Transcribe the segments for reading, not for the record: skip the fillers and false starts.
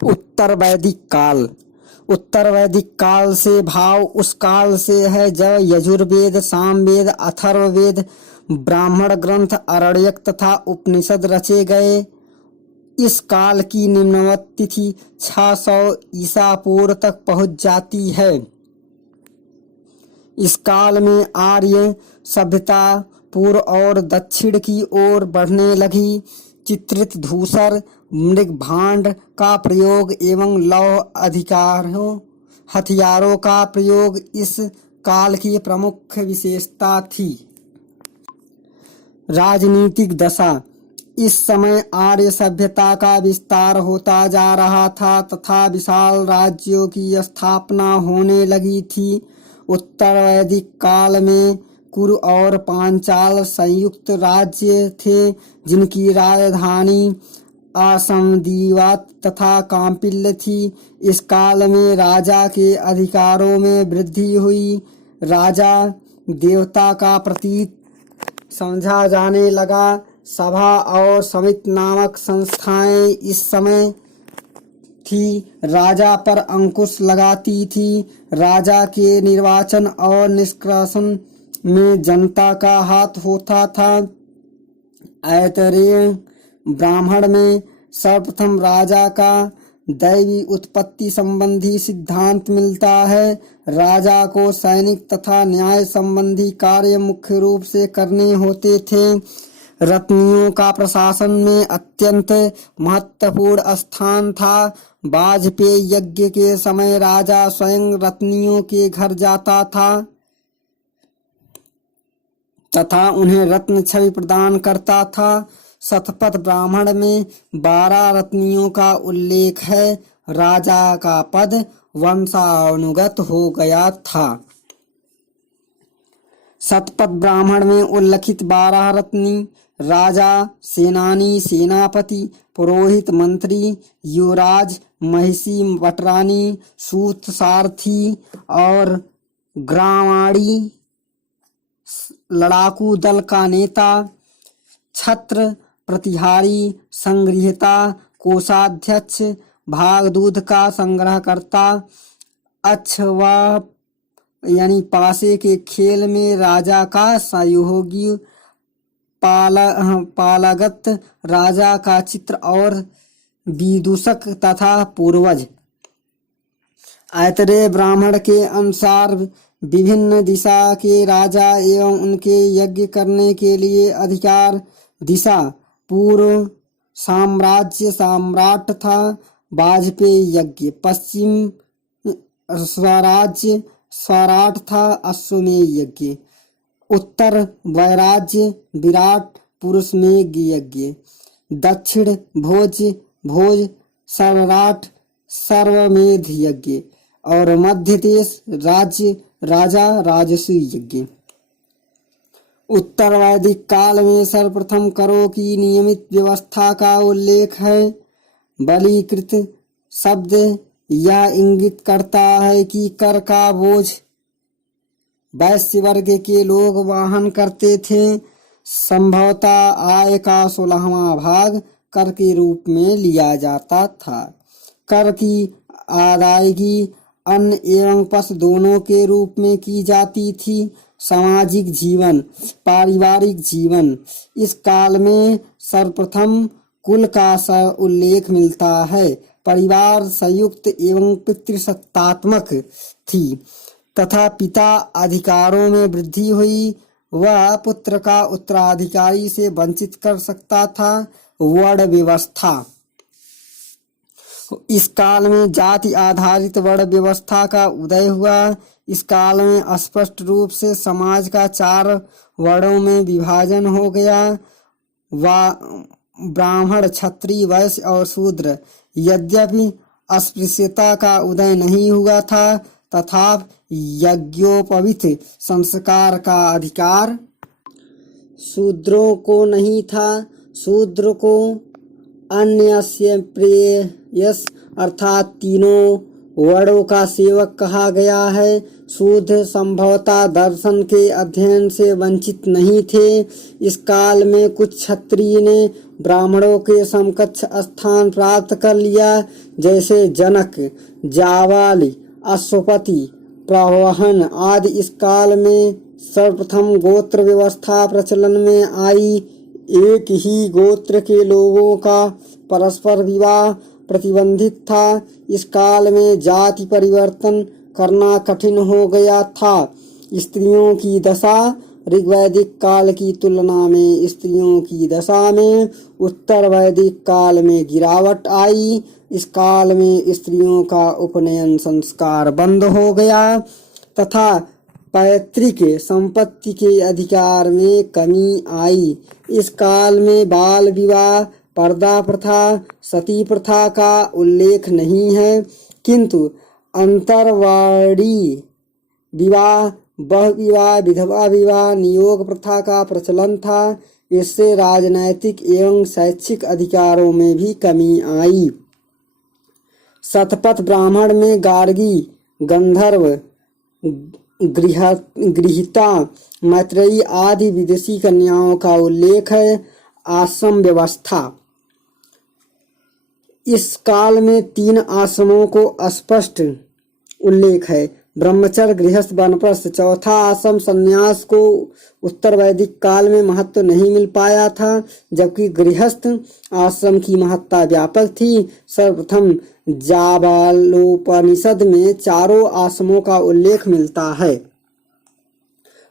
उत्तर वैदिक काल। उत्तर वैदिक काल से भाव उस काल से है जब यजुर्वेद, सामवेद, अथर्ववेद, ब्राह्मण ग्रंथ, आरण्यक तथा उपनिषद रचे गए। इस काल की निम्नवत तिथि 600 ईसा पूर्व तक पहुंच जाती है। इस काल में आर्य सभ्यता पूर्व और दक्षिण की ओर बढ़ने लगी। चित्रित धूसर, मृग भांड का प्रयोग एवं लौह हथियारों का प्रयोग इस काल की प्रमुख विशेषता थी। राजनीतिक दशा। इस समय आर्य सभ्यता का विस्तार होता जा रहा था तथा विशाल राज्यों की स्थापना होने लगी थी। उत्तर वैदिक काल में कुरु और पांचाल संयुक्त राज्य थे, जिनकी राजधानी असमदीवात तथा कांपिल्य थी। इस काल में राजा के अधिकारों में वृद्धि हुई। राजा देवता का प्रतीक समझा जाने लगा। सभा और समिति नामक संस्थाएं इस समय थी, राजा पर अंकुश लगाती थी। राजा के निर्वाचन और निष्कासन में जनता का हाथ होता था। ऐतरेय ब्राह्मण में सर्वप्रथम राजा का दैवी उत्पत्ति संबंधी सिद्धांत मिलता है। राजा को सैनिक तथा न्याय संबंधी कार्य मुख्य रूप से करने होते थे। रत्नियों का प्रशासन में अत्यंत महत्वपूर्ण स्थान था। वाजपेयी यज्ञ के समय राजा स्वयं रत्नियों के घर जाता था तथा उन्हें रत्न छवि प्रदान करता था। शतपथ ब्राह्मण में 12 रत्नियों का उल्लेख है। राजा का पद वंशानुगत हो गया था। शतपथ ब्राह्मण में उल्लिखित 12 रत्नी राजा, सेनानी, सेनापति, पुरोहित, मंत्री, युवराज, महिषी भटरानी, सूत सारथी और ग्रामाणी, लड़ाकू दल का नेता, छत्र प्रतिहारी, संग्रहिता, कोषाध्यक्ष, भागदूध का संग्रहकर्ता, अक्षवा यानी पासे के खेल में राजा का सहयोगी, पालागत राजा का चित्र और विदूषक तथा पूर्वज। ऐतरेय ब्राह्मण के अनुसार विभिन्न दिशा के राजा एवं उनके यज्ञ करने के लिए अधिकार दिशा पूर्व साम्राज्य सम्राट था। वाजपेयी यज्ञ पश्चिम स्वराज्य स्वराट था। अश्वमेध यज्ञ उत्तर वैराज्य विराट पुरुषमेघ यज्ञ। दक्षिण भोज सर्वराट सर्वमेध यज्ञ और मध्य देश राज्य राजा राजसूय यज्ञ। उत्तर वैदिक काल में सर्वप्रथम करों की नियमित व्यवस्था का उल्लेख है। बलीकृत शब्द यह इंगित करता है कि कर का बोझ वैश्य वर्ग के लोग वहन करते थे। संभवतः आय का 16वां भाग कर के रूप में लिया जाता था। कर की अदायगी अन्न एवं पशु दोनों के रूप में की जाती थी। सामाजिक जीवन, पारिवारिक जीवन। इस काल में सर्वप्रथम कुल का उल्लेख मिलता है। परिवार संयुक्त एवं पितृसत्तात्मक थी तथा पिता अधिकारों में वृद्धि हुई। वह पुत्र का उत्तराधिकारी से वंचित कर सकता था। वर्ण व्यवस्था। इस काल में जाति आधारित वर्ण व्यवस्था का उदय हुआ। इस काल में स्पष्ट रूप से समाज का 4 वर्णों में विभाजन हो गया। ब्राह्मण, क्षत्रिय, वैश्य और शूद्र। यद्यपि अस्पृश्यता का उदय नहीं हुआ था तथापि यज्ञोपवीत संस्कार का अधिकार शूद्रों को नहीं था। शूद्र को अन्यस्य प्रेयस अर्थात तीनों वर्णों का सेवक कहा गया है। शूद्र संभवतः दर्शन के अध्ययन से वंचित नहीं थे। इस काल में कुछ क्षत्रिय ने ब्राह्मणों के समकक्ष स्थान प्राप्त कर लिया, जैसे जनक, जाबाली, अश्वपति, प्रवहन आदि। इस काल में सर्वप्रथम गोत्र व्यवस्था प्रचलन में आई। एक ही गोत्र के लोगों का परस्पर विवाह प्रतिबंधित था। इस काल में जाति परिवर्तन करना कठिन हो गया था। स्त्रियों की दशा ऋग्वैदिक काल की तुलना में स्त्रियों की दशा में उत्तर वैदिक काल में गिरावट आई। इस काल में स्त्रियों का उपनयन संस्कार बंद हो गया तथा पैतृक संपत्ति के अधिकार में कमी आई। इस काल में बाल विवाह, पर्दा प्रथा, सती प्रथा का उल्लेख नहीं है, किंतु अंतरवाड़ी विवाह, बहुविवाह, विधवा विवाह, नियोग प्रथा का प्रचलन था। इससे राजनैतिक एवं शैक्षिक अधिकारों में भी कमी आई। शतपथ ब्राह्मण में गार्गी, गंधर्व, गृहीता, मैत्रेयी आदि विदेशी कन्याओं का उल्लेख है। आश्रम व्यवस्था। इस काल में 3 आश्रमों को स्पष्ट उल्लेख है। ब्रह्मचर्य, गृहस्थ, वानप्रस्थ। चौथा आश्रम संन्यास को उत्तर वैदिक काल में महत्व नहीं मिल पाया था, जबकि गृहस्थ आश्रम की महत्ता व्यापक थी। सर्वप्रथम जाबालोपनिषद में चारों आश्रमों का उल्लेख मिलता है।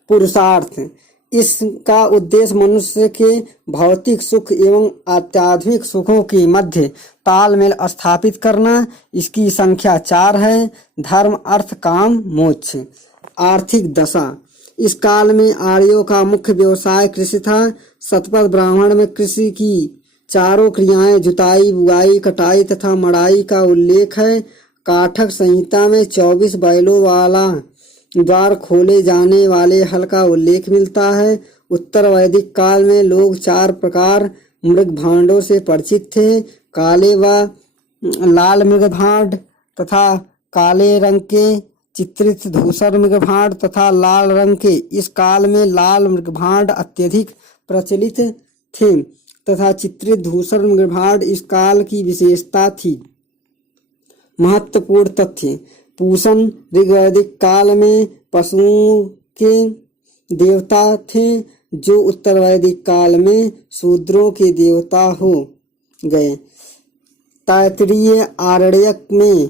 पुरुषार्थ। इसका उद्देश्य मनुष्य के भौतिक सुख एवं आध्यात्मिक सुखों के मध्य तालमेल स्थापित करना। इसकी संख्या 4 है। धर्म, अर्थ, काम, मोक्ष। आर्थिक दशा। इस काल में आर्यों का मुख्य व्यवसाय कृषि था। शतपथ ब्राह्मण में कृषि की चारों क्रियाएं जुताई, बुआई, कटाई तथा मड़ाई का उल्लेख है। काठक संहिता में 24 बैलों वाला द्वार खोले जाने वाले हल का उल्लेख मिलता है। उत्तर वैदिक काल में लोग 4 प्रकार मृग भांडों से परिचित थे। काले व लाल मृग भांड तथा काले रंग के चित्रित धूसर मृग भांड तथा लाल रंग के। इस काल में लाल मृग भांड अत्यधिक प्रचलित थे तथा चित्रित धूसर मृग भांड इस काल की विशेषता थी। महत्वपूर्ण तथ्य। पूषण ऋग्वैदिक काल में पशुओं के देवता थे, जो उत्तर वैदिक काल में शूद्रों के देवता हो गए। तैत्तिरीय आरण्यक में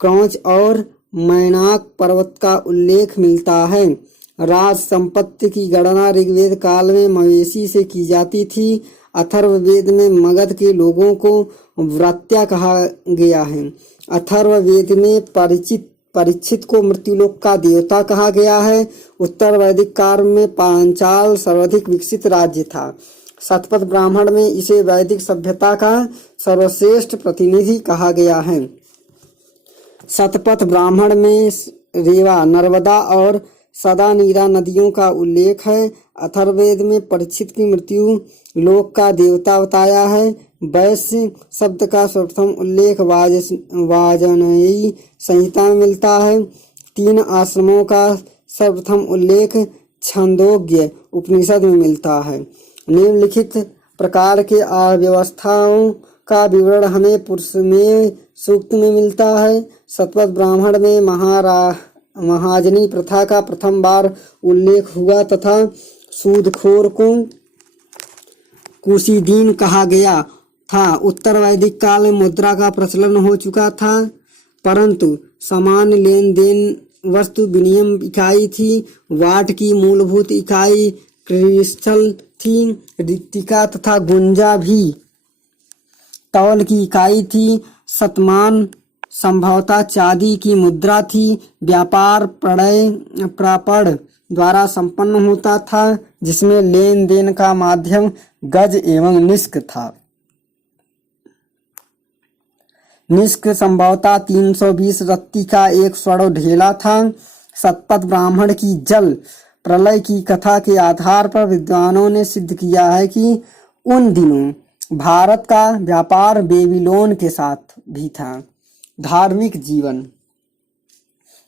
क्रौंच और मैनाक पर्वत का उल्लेख मिलता है। राज संपत्ति की गणना ऋग्वेद काल में मवेशी से की जाती थी। अथर्ववेद में मगध के लोगों को व्रात्या कहा गया है। अथर्ववेद में परीक्षित को मृत्युलोक का देवता कहा गया है। उत्तर वैदिक काल में पांचाल सर्वाधिक विकसित राज्य था। शतपथ ब्राह्मण में इसे वैदिक सभ्यता का सर्वश्रेष्ठ प्रतिनिधि कहा गया है। शतपथ ब्राह्मण में रेवा, नर्मदा और सदानीरा नदियों का उल्लेख है। अथर्ववेद में परीक्षित की मृत्यु लोक का देवता बताया है। वैश्य शब्द का सर्वप्रथम उल्लेख वाजपेयी संहिता में मिलता है। 3 आश्रमों का सर्वप्रथम उल्लेख छंदोग्य उपनिषद में मिलता है। निम्नलिखित प्रकार के व्यवस्थाओं का विवरण हमें पुरुषमेय सूक्त में मिलता है। शतपथ ब्राह्मण में महाजनी प्रथा का प्रथम बार उल्लेख हुआ तथा सूदखोर को कुशीदीन कहा गया था। उत्तर वैदिक काल में मुद्रा का प्रचलन हो चुका था, परंतु सामान्य लेन देन वस्तु विनिमय इकाई थी। वाट की मूलभूत इकाई क्रिस्टल थी। रिक्तिका तथा गुंजा भी तौल की इकाई थी। शतमान संभवतः चांदी की मुद्रा थी। व्यापार प्रापड़ द्वारा संपन्न होता था, जिसमें लेन देन का माध्यम गज एवं निष्क था। निष्क संभवतः 320 रत्ती का एक स्वर्ण ढेला था। शतपथ ब्राह्मण की जल प्रलय की कथा के आधार पर विद्वानों ने सिद्ध किया है कि उन दिनों भारत का व्यापार बेबीलोन के साथ भी था। धार्मिक जीवन।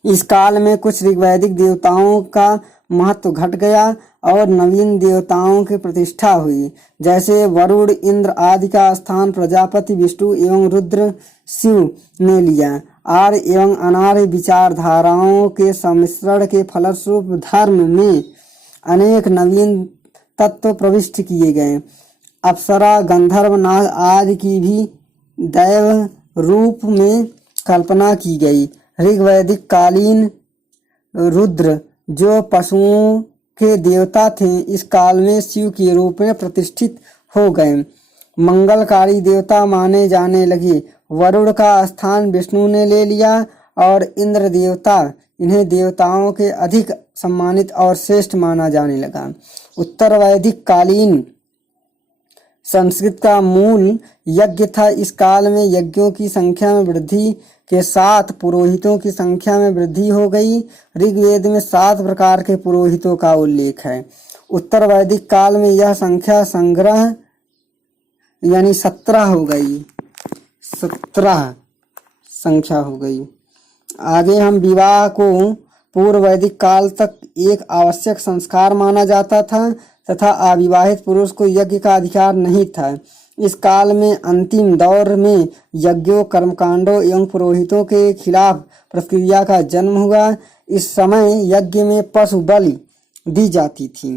इस काल में कुछ ऋग्वैदिक देवताओं का महत्व घट गया और नवीन देवताओं की प्रतिष्ठा हुई, जैसे वरुण, इंद्र आदि का स्थान प्रजापति, विष्णु एवं रुद्र, शिव ने लिया। आर्य एवं अनार्य विचारधाराओं के सम्मिश्रण के फलस्वरूप धर्म में अनेक नवीन तत्व प्रविष्ट किए गए। अप्सरा, गंधर्व, नाग आदि की भी दैव रूप में कल्पना की गई। ऋग्वैदिक कालीन रुद्र जो पशुओं के देवता थे, इस काल में शिव के रूप में प्रतिष्ठित हो गए, मंगलकारी देवता माने जाने लगे। वरुण का स्थान विष्णु ने ले लिया और इंद्र देवता इन्हें देवताओं के अधिक सम्मानित और श्रेष्ठ माना जाने लगा। उत्तर वैदिक कालीन संस्कृत का मूल यज्ञ था। इस काल में यज्ञों की संख्या में वृद्धि के साथ पुरोहितों की संख्या में वृद्धि हो गई। ऋग्वेद में 7 प्रकार के पुरोहितों का उल्लेख है। उत्तर वैदिक काल में यह संख्या संग्रह यानी 17 हो गई, 17 संख्या हो गई। आगे हम विवाह को पूर्व वैदिक काल तक एक आवश्यक संस्कार माना जाता था तथा अविवाहित पुरुष को यज्ञ का अधिकार नहीं था। इस काल में अंतिम दौर में यज्ञों, कर्मकांडों एवं पुरोहितों के खिलाफ प्रक्रिया का जन्म हुआ। इस समय यज्ञ में पशु बलि दी जाती थी,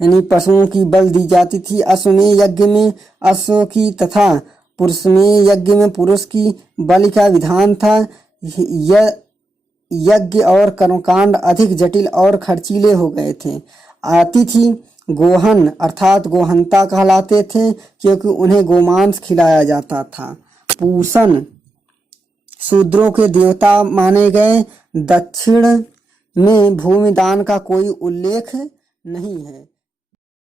यानी पशुओं की बलि दी जाती थी। अश्वमेध यज्ञ में अश्व की तथा पुरुषमेध यज्ञ में पुरुष की बलि का विधान था। यह यज्ञ और कर्मकांड अधिक जटिल और खर्चीले हो गए थे। अतिथि गोहन अर्थात गोहंता कहलाते थे, क्योंकि उन्हें गोमांस खिलाया जाता था। पूषण शूद्रों के देवता माने गए। दक्षिण में भूमि दान का कोई उल्लेख नहीं है।